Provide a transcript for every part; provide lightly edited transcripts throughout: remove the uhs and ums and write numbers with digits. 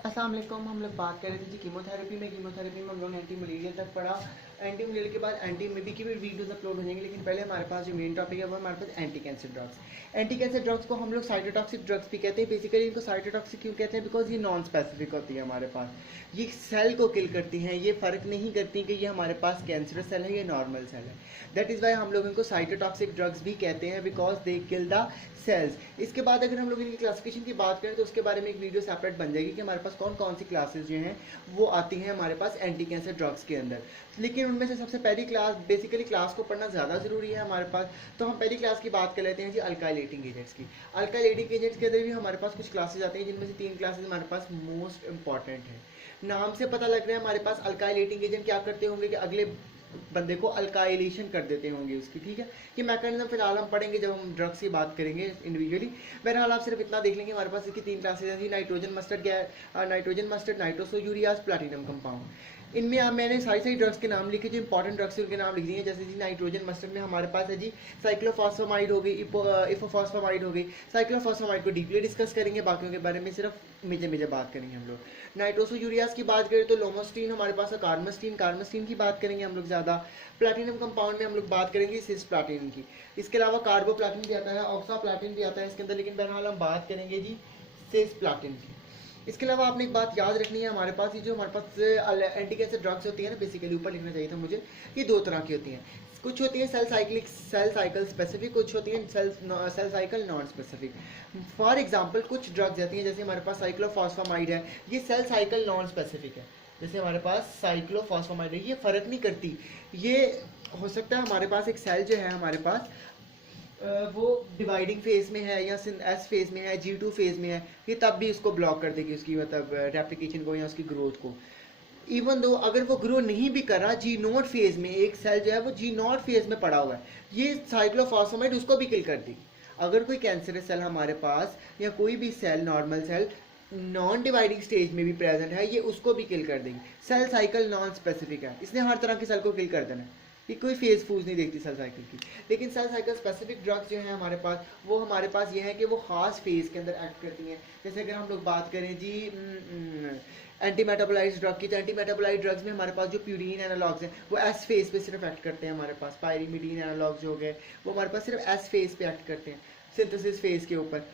अस्सलाम वालेकुम। हम लोग बात कर रहे थे जी कीमोथेरेपी में हम लोग ने एंटी मलेरिया तक पढ़ा। एंटी मलेरिया के बाद एंटी में भी की भी वीडियोस अपलोड हो जाएंगे, लेकिन पहले हमारे पास जो मेन टॉपिक है वो हमारे पास anti cancer drugs. Anti cancer drugs को हम लोग साइटोटॉक्सिक ड्रग्स भी कहते हैं। बेसिकली इनको साइटोटॉक्सिक क्यों कहते हैं? बिकॉज ये नॉन स्पेसिफिक होती है हमारे पास, ये सेल को किल करती हैं, ये फ़र्क नहीं करती कि ये हमारे पास कैंसरस सेल है या नॉर्मल सेल है। दैट इज़ वाई हम लोग इनको साइटोटॉक्सिक ड्रग्स भी कहते हैं, because they kill the cells. इसके बाद अगर हम लोग इनकी क्लासिफिकेशन की बात करें तो उसके बारे में एक वीडियो सेपरेट बन जाएगी कि हमारे पास कौन कौन सी क्लासेस जो हैं वो आती हैं हमारे पास एंटी कैंसर ड्रग्स के अंदर। लेकिन उनमें से सबसे पहली क्लास, बेसिकली क्लास को पढ़ना ज़्यादा ज़रूरी है हमारे पास, तो हम पहली क्लास की बात कर लेते हैं जी अल्काइलेटिंग एजेंट्स की। अल्काइलेटिंग एजेंट्स के अंदर भी हमारे पास कुछ क्लासेज आती हैं, जिनमें से 3 क्लासेज हमारे पास मोस्ट इंपॉर्टेंट है। नाम से पता लग रहा है हमारे पास अल्काइलेटिंग एजेंट क्या करते होंगे कि अगले बंदे को अल्काइलेशन कर देते होंगे उसकी, ठीक है। ये मैकेनिज्म फिलहाल हम पढ़ेंगे जब हम ड्रग्स की बात करेंगे इंडिविजुअली। बहरहाल आप सिर्फ इतना देख लेंगे, हमारे पास इसकी 3 क्लासेज हैं जी, नाइट्रोजन मस्टर्ड, नाइट्रोसोयूरियाज, प्लैटिनम कंपाउंड। इनमें आप मैंने सारी ड्रग्स के नाम लिखे, जो इंपॉर्टेंट ड्रग्स है उनके नाम लिख दिए। जैसे जी नाइट्रोजन मस्टर्ड में हमारे पास है जी साइक्लोफॉस्फामाइड हो गई, इफोफॉस्फामाइड हो गई। साइक्लोफॉस्फामाइड को डीपली डिस्कस करेंगे, बाकियों के बारे में सिर्फ मेजर बात करेंगे हम लोग। नाइट्रोसोयूरियाज की बात करें तो लोमोस्टीन हमारे पास है, कार्मस्टीन की बात करेंगे हम लोग ज़्यादा। प्लैटिनम कंपाउंड में हम लोग बात करेंगे सिस प्लैटिनम की। इसके अलावा कार्बोप्लैटिन भी आता है, ऑक्सा प्लैटिन भी आता है इसके अंदर, लेकिन बहरहाल हम बात करेंगे जी सिस प्लैटिन की। इसके अलावा आपने एक बात याद रखनी है, हमारे पास ये जो हमारे पास एंटी कैंसर ड्रग्स होती है ना, बेसिकली ऊपर लिखना चाहिए था मुझे, ये 2 तरह की होती हैं। कुछ होती है सेल साइकिल स्पेसिफिक, कुछ होती है cell cycle non specific. For example कुछ ड्रग्स आती हैं, जैसे हमारे पास साइक्लोफॉस्फामाइड है, ये सेल साइकिल नॉन स्पेसिफिक है। जैसे हमारे पास साइक्लोफॉस्फामाइड है, ये फ़र्क नहीं करती। ये हो सकता है हमारे पास एक सेल जो है हमारे पास वो डिवाइडिंग फेज में है या एस फेज में है, G2 फेज में है, ये तब भी इसको ब्लॉक कर देगी, उसकी मतलब रेप्लिकेशन को या उसकी ग्रोथ को। इवन दो अगर वो ग्रो नहीं भी कर रहा, G0 फेज में एक सेल जो है वो G0 फेज में पड़ा हुआ है, ये साइक्लोफॉस्फामाइड उसको भी किल कर देगी। अगर कोई कैंसरस सेल हमारे पास या कोई भी cell normal cell non dividing stage में भी प्रेजेंट है, ये उसको भी किल कर देगी। सेल साइकिल नॉन स्पेसिफिक है, इसने हर तरह के सेल को किल कर देना है, ये कोई फेज फूज नहीं देखती सेल साइकिल की। लेकिन सेल साइकिल स्पेसिफिक ड्रग्स जो है हमारे पास, वो हमारे पास ये है कि वो खास फेज के अंदर एक्ट करती हैं। जैसे अगर हम लोग बात करें जी एंटी मेटाबोलाइज ड्रग की, तो एंटी मेटाबोलाइज ड्रग्स में हमारे पास जो प्यूरिन एनालॉग्स हैं वो एस फेज पे सिर्फ एक्ट करते हैं। हमारे पास पायरीमिडीन एनालॉग्स हो गए, वो हमारे पास सिर्फ एस फेज पे एक्ट करते हैं, सिंथेसिस फेज के ऊपर,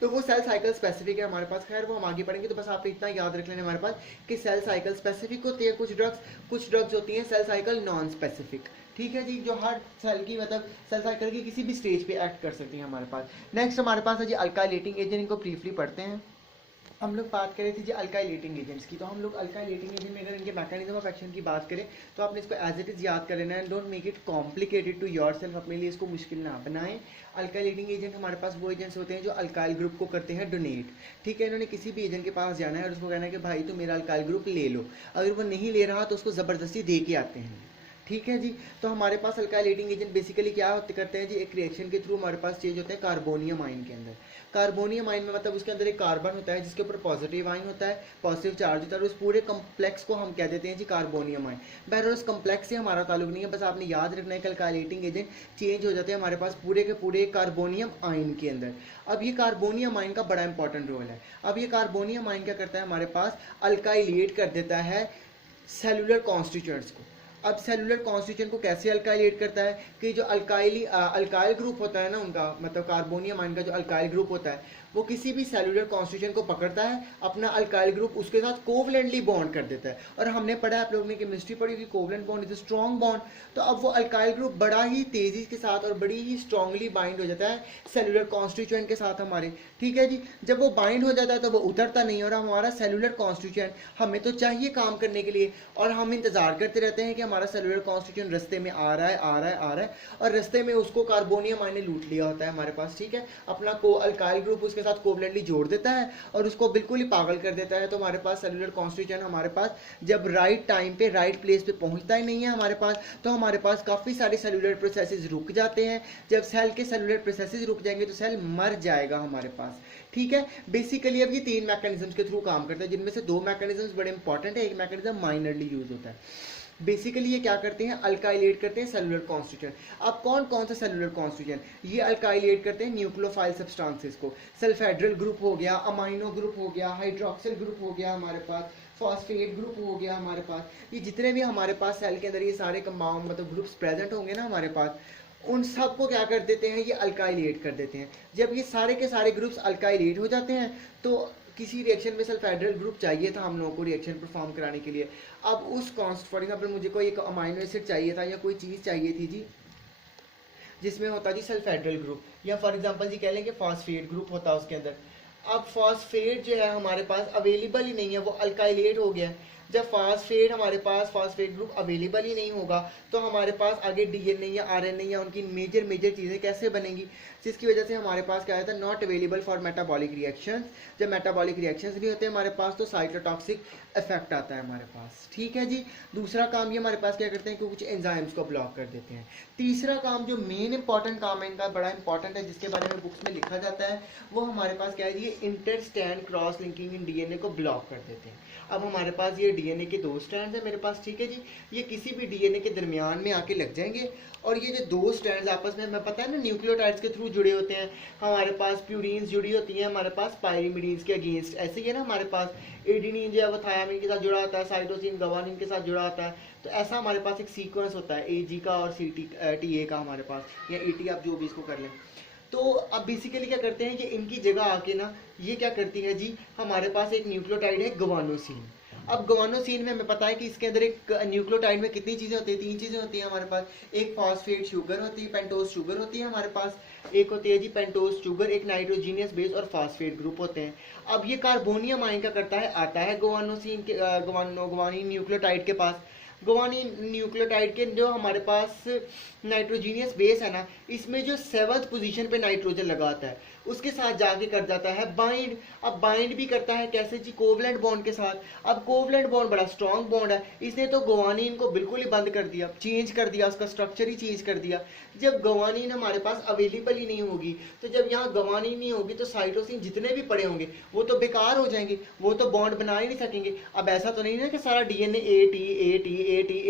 तो वो सेल साइकिल स्पेसिफिक है हमारे पास। खैर वो हम आगे पढ़ेंगे, तो बस आप इतना याद रख लेना हमारे पास कि सेल साइकिल स्पेसिफिक होती है कुछ ड्रग्स होती हैं सेल साइकिल नॉन स्पेसिफिक, ठीक है जी, जो हर सेल की मतलब सेल साइकिल की किसी भी स्टेज पे एक्ट कर सकती हैं हमारे पास। नेक्स्ट हमारे पास है जी अल्काइलेटिंग एजेंट, इनको ब्रीफली पढ़ते हैं। हम लोग बात करें थी जी अल्काइलेटिंग एजेंट्स की, तो हम लोग अल्काइलेटिंग एजेंट में अगर इनके मैकेनिज्म ऑफ एक्शन की बात करें तो आपने इसको एज इट इज़ याद कर लेना है। Don't make it complicated to yourself, अपने लिए इसको मुश्किल ना बनाएं। अल्काइलेटिंग एजेंट हमारे पास वो एजेंट्स होते हैं जो अल्काइल ग्रुप को करते हैं डोनेट, ठीक है। इन्होंने किसी भी एजेंट के पास जाना है और उसको कहना है कि भाई तुम मेरा अल्काइल ग्रुप ले लो, अगर वो नहीं ले रहा तो उसको ज़बरदस्ती दे के आते हैं, ठीक है जी। तो हमारे पास अल्काइलेटिंग एजेंट बेसिकली क्या करते हैं जी, एक रिएक्शन के थ्रू हमारे पास चेंज होते हैं कार्बोनियम आयन के अंदर। कार्बोनियम आयन में मतलब उसके अंदर एक कार्बन होता है जिसके ऊपर पॉजिटिव आयन होता है, पॉजिटिव चार्ज होता है, और उस पूरे कम्प्लेक्स को हम कह देते हैं जी कार्बोनियम आयन। बहरहाल उस कम्प्लेक्स से हमारा ताल्लुक नहीं है, बस आपने याद रखना है कि अल्काइलेटिंग एजेंट चेंज हो जाते हैं हमारे पास पूरे के पूरे कार्बोनियम आयन के अंदर। अब ये कार्बोनियम आयन का बड़ा इंपॉर्टेंट रोल है। अब ये कार्बोनियम आयन क्या करता है, हमारे पास अल्काइलेट कर देता है सेलुलर कॉन्स्टिट्यूएंट्स को। अब सेलुलर कॉन्स्टिट्यूएंट को कैसे अल्काइलेट करता है कि जो अल्काइल ग्रुप होता है ना उनका, मतलब कार्बोनियम आयन का जो अल्काइल ग्रुप होता है, वो किसी भी सेलुलर कॉन्स्टिट्यूएंट को पकड़ता है, अपना अल्काइल ग्रुप उसके साथ कोवलेंटली बॉन्ड कर देता है। और हमने पढ़ा है, आप लोगों ने केमिस्ट्री पढ़ी हुई, covalent bond is a strong bond. तो अब वो अल्काइल ग्रुप बड़ा ही तेजी के साथ और बड़ी ही स्ट्रांगली बाइंड हो जाता है सेलुलर कॉन्स्टिट्यूएंट के साथ हमारे, ठीक है जी। जब वो बाइंड हो जाता है तो वो उतरता नहीं, और हमारा सेलुलर कॉन्स्टिट्यूएंट हमें तो चाहिए काम करने के लिए, और हम इंतजार करते रहते हैं कि हमारा सेलुलर कॉन्स्टिट्यूएंट रस्ते में आ रहा है, और रस्ते में उसको कार्बोनियम आयन ने लूट लिया होता है हमारे पास, ठीक है। अपना को अल्काइल ग्रुप उसके साथ कोवलेंटली जोड़ देता है और उसको बिल्कुल ही पागल कर देता है। तो हमारे पास सेलुलर कॉन्स्टिट्यूएंट हमारे पास जब राइट टाइम पे राइट प्लेस पे पहुंचता ही नहीं है हमारे पास, तो हमारे पास काफ़ी सारे सेलुलर प्रोसेसेस रुक जाते हैं। जब सेल के सेलुलर प्रोसेसेस रुक जाएंगे तो सेल मर जाएगा हमारे पास, ठीक है। बेसिकली अब ये 3 मैकेनिज्म्स के थ्रू काम करता है, जिनमें से 2 मैकेनिज्म्स बड़े इंपॉर्टेंट है, एक मैकेनिज्म माइनरली यूज होता है। बेसिकली ये क्या करते हैं, अल्काइलेट करते हैं सेलुलर कॉन्स्टिट्यूएंट। अब कौन कौन सा सेलुलर कॉन्स्टिट्यूएंट, ये अल्काइलेट करते हैं न्यूक्लियोफाइल सब्सटेंसेस को। सल्फेड्रल ग्रुप हो गया, अमाइनो ग्रुप हो गया, हाइड्रोक्सिल ग्रुप हो गया हमारे पास, फॉस्फेट ग्रुप हो गया हमारे पास, ये जितने भी हमारे पास सेल के अंदर ये सारे कंपाउंड मतलब ग्रुप्स प्रेजेंट होंगे ना हमारे पास, उन सब को क्या कर देते हैं, ये अल्काइलेट कर देते हैं। जब ये सारे के सारे ग्रुप्स अल्काइलेट हो जाते हैं तो किसी रिएक्शन में सल्फेड्रल ग्रुप चाहिए था हम लोगों को रिएक्शन परफॉर्म कराने के लिए। अब उस फॉर एग्जाम्पल मुझे कोई एक अमाइनो एसिड चाहिए था या कोई चीज़ चाहिए थी जी जिसमें होता जी सल्फेड्रल ग्रुप, या फॉर एग्जांपल जी कह लेंगे फॉस्फेट ग्रुप होता है उसके अंदर। अब फॉस्फेट जो है हमारे पास अवेलेबल ही नहीं है, वो अल्काइलेट हो गया। जब फॉस्फेट हमारे पास फॉस्फेट ग्रुप अवेलेबल ही नहीं होगा तो हमारे पास आगे डीएनए या आरएनए या उनकी मेजर चीज़ें कैसे बनेंगी, जिसकी वजह से हमारे पास क्या आता है, not available for metabolic reactions. जब मेटाबॉलिक रिएक्शंस नहीं होते हमारे पास तो साइटोटॉक्सिक इफेक्ट आता है हमारे पास, ठीक है जी। दूसरा काम ये हमारे पास क्या करते हैं कि कुछ एंजाइम्स को ब्लॉक कर देते हैं। तीसरा काम जो मेन इंपॉर्टेंट काम है इनका, बड़ा इंपॉर्टेंट है, जिसके बारे में बुक्स में लिखा जाता है, वो हमारे पास क्या है, ये इंटरस्टैंड क्रॉस लिंकिंग इन डीएनए को ब्लॉक कर देते हैं। अब हमारे पास ये डीएनए के दो स्ट्रैंड्स हैं मेरे पास, ठीक है जी, ये किसी भी डीएनए के दरमियान में आके लग जाएंगे और ये जो दो स्ट्रैंड्स आपस में, हमें पता है ना, न्यूक्लियोटाइड्स के थ्रू जुड़े होते हैं। हमारे पास प्यूरीन्स जुड़ी होती हैं हमारे पास पायरिमिडीन्स के अगेंस्ट, ऐसे ही है ना हमारे पास एडिनिन जो है वो थायामिन के साथ जुड़ा होता है, साइटोसिन गवानिन के साथ जुड़ा होता है। तो ऐसा हमारे पास एक सीक्वेंस होता है एजी का और टीए का हमारे पास, या ईटी आप जो भी इसको कर लें। तो अब बेसिकली क्या करते हैं कि इनकी जगह आके ना ये क्या करती है जी, हमारे पास एक न्यूक्लियोटाइड है गवानोसिन। अब गवानोसिन में हमें पता है कि इसके अंदर एक न्यूक्लियोटाइड में कितनी चीज़ें होती है, 3 चीज़ें होती हैं हमारे पास। एक फॉस्फेट शुगर होती है, पेंटोज शुगर होती है हमारे पास, एक होती है जी पेंटोज शुगर, एक नाइट्रोजीनियस बेस और फॉस्फेट ग्रुप होते हैं। अब ये कार्बोनियम आयन का करता है, आता है गवानोसिन के गवानीन न्यूक्लियोटाइड के पास। गवानीन न्यूक्लियोटाइड के जो हमारे पास नाइट्रोजीनियस बेस है ना, इसमें जो 7th पोजीशन पे नाइट्रोजन लगाता है उसके साथ जाके कर जाता है बाइंड। अब बाइंड भी करता है कैसे जी, कोवलेंट बॉन्ड के साथ। अब कोवलेंट बॉन्ड बड़ा स्ट्रॉन्ग बॉन्ड है, इसने तो गवानीन को बिल्कुल ही बंद कर दिया, चेंज कर दिया, उसका स्ट्रक्चर ही चेंज कर दिया। जब गवानीन हमारे पास अवेलेबल ही नहीं होगी, तो जब यहाँ गवानीन नहीं होगी तो साइटोसिन जितने भी पड़े होंगे वो तो बेकार हो जाएंगे, वो तो बॉन्ड बना ही नहीं सकेंगे। अब ऐसा तो नहीं ना कि सारा डीएनए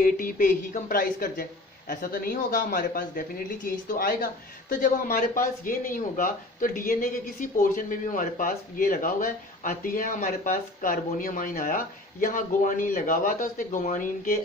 एटी पे ही कंप्राइज कर जाए, ऐसा तो नहीं होगा हमारे पास, डेफिनेटली चेंज तो आएगा। तो जब हमारे पास ये नहीं होगा तो डीएनए के किसी पोर्शन में भी हमारे पास ये लगा हुआ है, आती है हमारे पास कार्बोनियम आयन आया, यहाँ गुआनिन लगा हुआ था, उसने गुआनिन के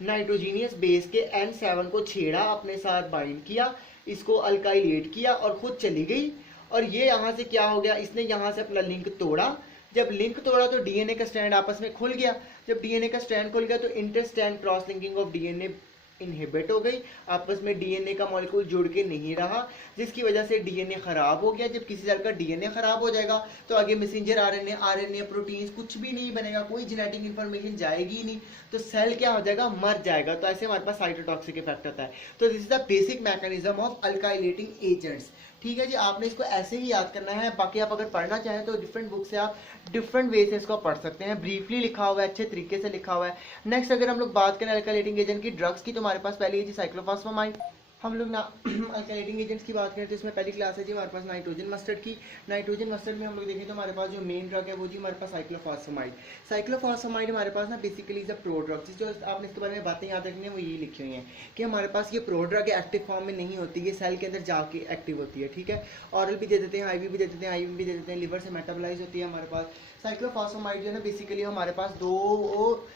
नाइट्रोजीनियस बेस के N7 को छेड़ा, अपने साथ बाइंड किया, इसको अल्काइलेट किया और खुद चली गई। और ये यहाँ से क्या हो गया, इसने यहाँ से अपना लिंक तोड़ा। जब लिंक तोड़ा तो डीएनए का स्ट्रैंड आपस में खुल गया। जब डीएनए का स्ट्रैंड खुल गया तो interstrand cross linking of DNA inhibit हो गई, आपस में डीएनए का मॉलिक्यूल जुड़ के नहीं रहा, जिसकी वजह से डीएनए खराब हो गया। जब किसी सेल का डीएनए खराब हो जाएगा तो आगे मैसेंजर आरएनए प्रोटीन्स कुछ भी नहीं बनेगा, कोई जेनेटिक इंफॉर्मेशन जाएगी ही नहीं, तो सेल क्या हो जाएगा, मर जाएगा। तो ऐसे हमारे पास साइटोटॉक्सिक इफेक्ट होता है। तो this is the basic mechanism of alkylating agents, ठीक है जी। आपने इसको ऐसे ही याद करना है, बाकी आप अगर पढ़ना चाहें तो डिफरेंट बुक से आप डिफरेंट वे से इसको पढ़ सकते हैं, ब्रीफली लिखा हुआ है, अच्छे तरीके से लिखा हुआ है। नेक्स्ट अगर हम लोग बात करें अल्काइलेटिंग एजेंट की, ड्रग्स की, तो हमारे पास पहले ये जी साइक्लोफॉस्फेमाइड। हम लोग ना अल्काइलेटिंग एजेंट्स की बात करें तो इसमें पहली क्लास है जी हमारे पास नाइट्रोजन मस्टर्ड की। नाइट्रोजन मस्टर्ड में हम लोग देखें तो हमारे पास जो मेन ड्रग है वो जी हमारे पास साइक्लोफॉस्फेमाइड। साइक्लोफॉस्फेमाइड हमारे पास ना basically is a pro drug, जो आपने इसके बारे में बातें याद रखनी है वो यही लिखी हुई हैं कि हमारे पास ये प्रो ड्रग एक्टिव फॉर्म में नहीं होती, ये सेल के अंदर जाके एक्टिव होती है, ठीक है। ऑरल भी दे देते हैं, आईवी भी दे देते हैं, आईवी भी दे देते हैं, लिवर से मेटाबोलाइज होती है हमारे पास। साइक्लोफॉस्फेमाइड जो है ना बेसिकली हमारे पास दो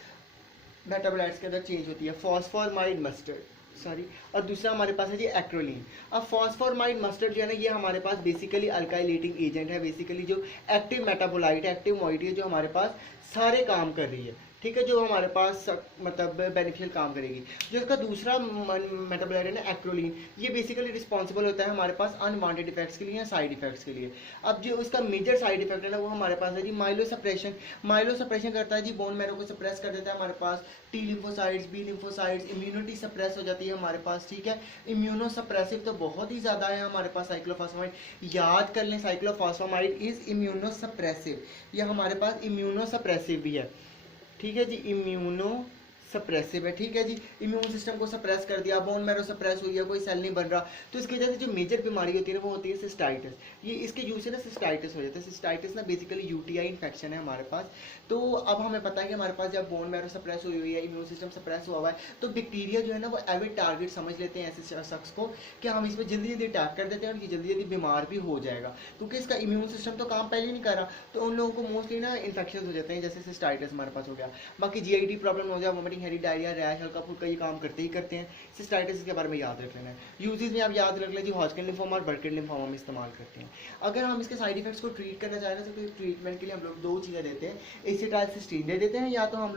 मेटाबोलाइट्स के अंदर चेंज होती है, फॉस्फोरमाइड मस्टर्ड सॉरी, और दूसरा हमारे पास है जी एक्रोलीन। अब फॉस्फोरमाइड मस्टर्ड जो है ना ये हमारे पास बेसिकली अल्काइलेटिंग एजेंट है, बेसिकली जो एक्टिव मेटाबोलाइट है, एक्टिव मॉइटी है, जो हमारे पास सारे काम कर रही है, ठीक है, जो हमारे पास मतलब बेनिफिशियल काम करेगी। जो इसका दूसरा मेटाबोलाइट है ना एक्रोलीन, ये बेसिकली रिस्पॉन्सिबल होता है हमारे पास अनवांटेड इफेक्ट्स के लिए या साइड इफेक्ट्स के लिए। अब जो इसका मेजर साइड इफेक्ट है ना वो हमारे पास है जी माइलोसप्रेशन। माइलोसप्रेशन करता है जी बोन मैरो को सप्रेस कर देता है हमारे पास, T lymphocytes, B lymphocytes, immunity suppress हो जाती है हमारे पास, ठीक है। इम्यूनोसप्रेसिव तो बहुत ही ज़्यादा है हमारे पास साइक्लोफॉस्फेमाइड, याद कर लें साइक्लोफॉस्फेमाइड इज इम्यूनोसप्रेसिव, ये हमारे पास इम्यूनोसप्रेसिव भी है, ठीक है जी, इम्यूनो सप्रेसिव है, ठीक है जी। इम्यून सिस्टम को सप्रेस कर दिया, बोन मैरो सप्रेस हुई है, कोई सेल नहीं बन रहा, तो इसकी वजह से जो मेजर बीमारी होती है ना वो होती है सिस्टाइटिस। ये इसके यूज से ना सिस्टाइटिस हो जाता है। सिस्टाइटिस ना बेसिकली यूटीआई इन्फेक्शन है हमारे पास। तो अब हमें पता है कि हमारे पास जब बोन मैरो सप्रेस हुई हुई है, इम्यून सिस्टम सप्रेस हुआ हुआ है, तो बैक्टीरिया जो है ना वो एविड टारगेट समझ लेते हैं ऐसे शख्स को कि हम इसमें जल्दी जल्दी अटैक कर देते हैं और ये जल्दी जल्दी बीमार भी हो जाएगा, क्योंकि इसका इम्यून सिस्टम तो काम पहले नहीं कर रहा। तो उन लोगों को मोस्टली ना इन्फेक्शन हो जाते हैं, जैसे सिस्टाइटिस हमारे पास हो गया। बाकी जीआईटी प्रॉब्लम हो जाए, वोमिटिंग, हेरी, डायरिया, रैश, हल्का फुल्का ये काम करते ही करते हैं। सिस्टाइटिस के बारे में याद रख लेना है। यूजेस में आप याद रख लें जी, हॉजकिन लिम्फोमा और बर्किन लिम्फोमा में इस्तेमाल करते हैं। अगर हम इसके साइड इफेक्ट्स को ट्रीट करना चाहें ना, तो ट्रीटमेंट के लिए हम लोग दो चीज़ें देते हैं, एसिटाइलसिस्टीन दे देते हैं, या तो हम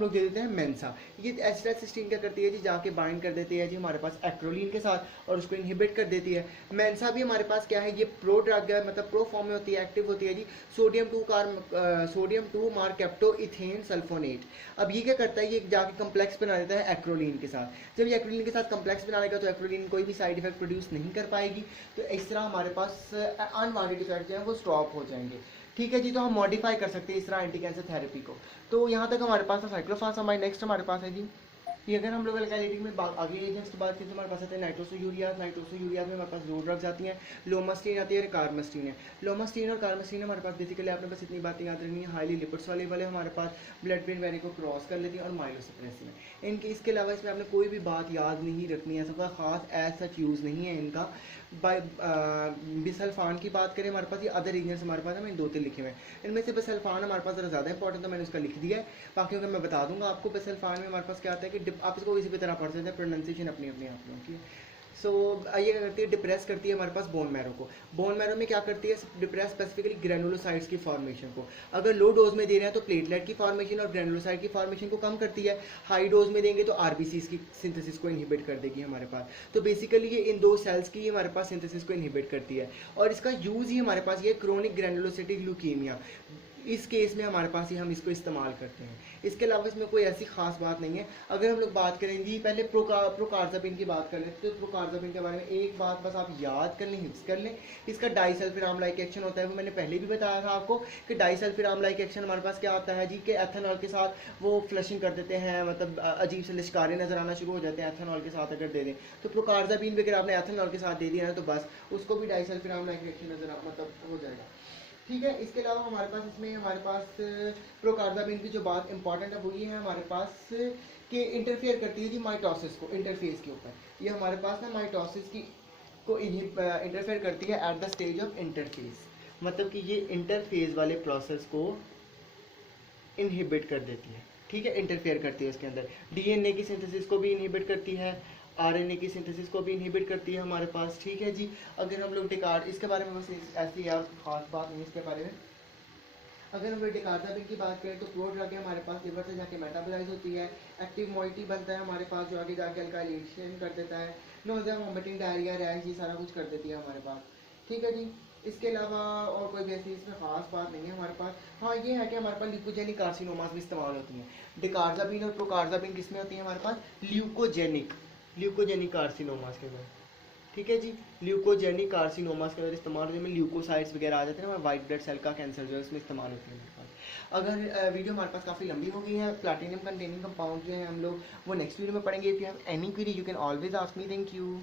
लोग दे देते हैं मेंसा। ये एसिटाइलसिस्टीन क्या करती है जी, जाके बाइंड कर देती है जी हमारे पास एक्रोलीन के साथ और उसको इनहिबिट कर देती है। मेंसा भी हमारे पास क्या है, ये प्रो ड्रग है, मतलब प्रो फॉर्म में होती है, एक्टिव होती है जी। Sodium 2 mercapto ethane sulfonate. अब ये क्या करता है, ये जाके कम्प्लेक्स बना देता है एक्रोलीन के साथ। जब ये एक्रोलीन के साथ कम्प्लेक्स बना लेगा तो एक्रोलीन कोई भी साइड इफेक्ट प्रोड्यूस नहीं कर पाएगी। तो इस तरह हमारे पास अनवांटेड इफेक्ट जो है वो स्टॉप हो जाएंगे, ठीक है जी। तो हम मॉडिफाई कर सकते हैं इस तरह एंटी कैंसर थेरेपी को। तो यहाँ तक हमारे पास साइक्लोफॉस्फामाइड। नेक्स्ट हमारे पास है जी, ये अगर हम लोग अल्काइलिटिक में अगले एजेंट्स की बात करें तो हमारे पास आते हैं नाइट्रोसोयूरिया में हमारे पास दो ड्रग्स आती हैं, लोमस्टीन आती है और कार्मस्टीन है। लोमस्टीन और कार्मस्टीन हमारे पास बेसिकली आपने बस इतनी बातें याद रखनी है, हाईली लिपिड सॉल्युबल है, हमारे पास ब्लड ब्रेन बैरियर को क्रॉस कर लेती है और माइलोसप्रेसिव है। इनके इसके अलावा इसमें आपने कोई भी बात याद नहीं रखनी है, सबका खास एज सच यूज़ नहीं है इनका। बिसल्फान की बात करें हमारे पास, ये अदर इंग्रेडिएंट्स हमारे पास है, मैंने 2-3 लिखे हुए हैं। इनमें से बिसल्फान हमारे पास ज़रा ज़्यादा इंपॉर्टेंट तो मैंने उसका लिख दिया है, बाकी मैं बता दूंगा आपको। बिसल्फान में हमारे पास क्या आता है कि आप इसको किसी भी तरह पढ़ सकते हैं, प्रोनाउंसिएशन अपनी अपनी आप लोगों की। सो ये क्या करती है, डिप्रेस करती है हमारे पास बोन मैरो को। बोन मैरो में क्या करती है, डिप्रेस स्पेसिफिकली ग्रेनुलोसाइट्स की फॉर्मेशन को। अगर लो डोज में दे रहे हैं तो प्लेटलेट की फॉर्मेशन और ग्रेनुलोसाइट की फॉर्मेशन को कम करती है। हाई डोज में देंगे तो आरबीसीज की सिंथेसिस को इनहिबिट कर देगी हमारे पास। तो बेसिकली ये इन दो सेल्स की हमारे पास सिंथेसिस को इनहिबिट करती है। और इसका यूज़ ही हमारे पास ये क्रोनिक ग्रेनुलोसिटिक ल्यूकीमिया, इस केस में हमारे पास ही हम इसको इस्तेमाल करते हैं। इसके अलावा इसमें कोई ऐसी खास बात नहीं है। अगर हम लोग बात करें जी, पहले प्रोकार्जापिन की बात कर लेते हैं। तो प्रोकार्जापिन के बारे में एक बात बस आप याद कर लें, हिफ्स कर लें, इसका डाइसल्फिराम लाइक एक्शन होता है। वो मैंने पहले भी बताया था आपको कि डाइसल्फिराम लाइक एक्शन हमारे पास क्या होता है जी, कि एथेनॉल के साथ वो फ्लशिंग कर देते हैं, मतलब अजीब से लिश्कारे नजर आना शुरू हो जाते हैं एथेनॉल के साथ अगर दे दें। तो प्रोकार्जापिन भी अगर आपने एथेनॉल के साथ दे दिया ना तो बस उसको भी डाइसल्फिराम लाइक एक्शन नजर मतलब हो जाएगा, ठीक है। इसके अलावा हमारे पास प्रोकार्जाबिन की जो बात इंपॉर्टेंट है वो ये है हमारे पास कि इंटरफेयर करती है जी माइटोसिस को, इंटरफेस के ऊपर। ये हमारे पास ना माइटोसिस की को इंटरफेयर करती है at the stage of interface, मतलब कि ये इंटरफेस वाले प्रोसेस को इनहिबिट कर देती है, ठीक है, इंटरफेयर करती है उसके अंदर। डीएनए की सिंथेसिस को भी इनहिबिट करती है, आरएनए की सिंथेसिस को भी इनहिबिट करती है हमारे पास, ठीक है जी। अगर हम लोग डिकार्ड, इसके बारे में बस ऐसी यार खास बात नहीं इसके बारे में। अगर हम लोग डिकार्जाबिन की बात करें तो प्रो ड्रग है हमारे पास, लिवर से जाके मेटाबोलाइज होती है, एक्टिव मॉइटी बनता है हमारे पास जो आगे जाके अल्काइलेशन कर देता है, नोज़िया, वोमिटिंग, डायरिया, रैश, ये सारा कुछ कर देती है हमारे पास, ठीक है जी। इसके अलावा और कोई भी ऐसी इसमें खास बात नहीं है हमारे पास। हाँ ये है कि हमारे पास ल्यूकोजेनिक कार्सिनोमास भी इस्तेमाल होती हैं। डिकार्जाबिन और प्रोकार्जाबिन किस में होती है हमारे पास, ल्यूकोजेनिक कार्सिनोमास के अंदर, ठीक है जी। ल्यूकोजेनिक कार्सिनोमास के अंदर इस्तेमाल होते हैं, ल्यूकोसाइट्स वगैरह आ जाते हैं ना, वाइट ब्लड सेल का कैंसर जो है इसमें इस्तेमाल होती है हमारे पास। अगर वीडियो हमारे पास काफ़ी लंबी हो गई है, प्लैटिनम कंटेनिंग कंपाउंड जो है हम लोग वो नेक्स्ट वीडियो में पढ़ेंगे। If you have any query you can always ask me. Thank you.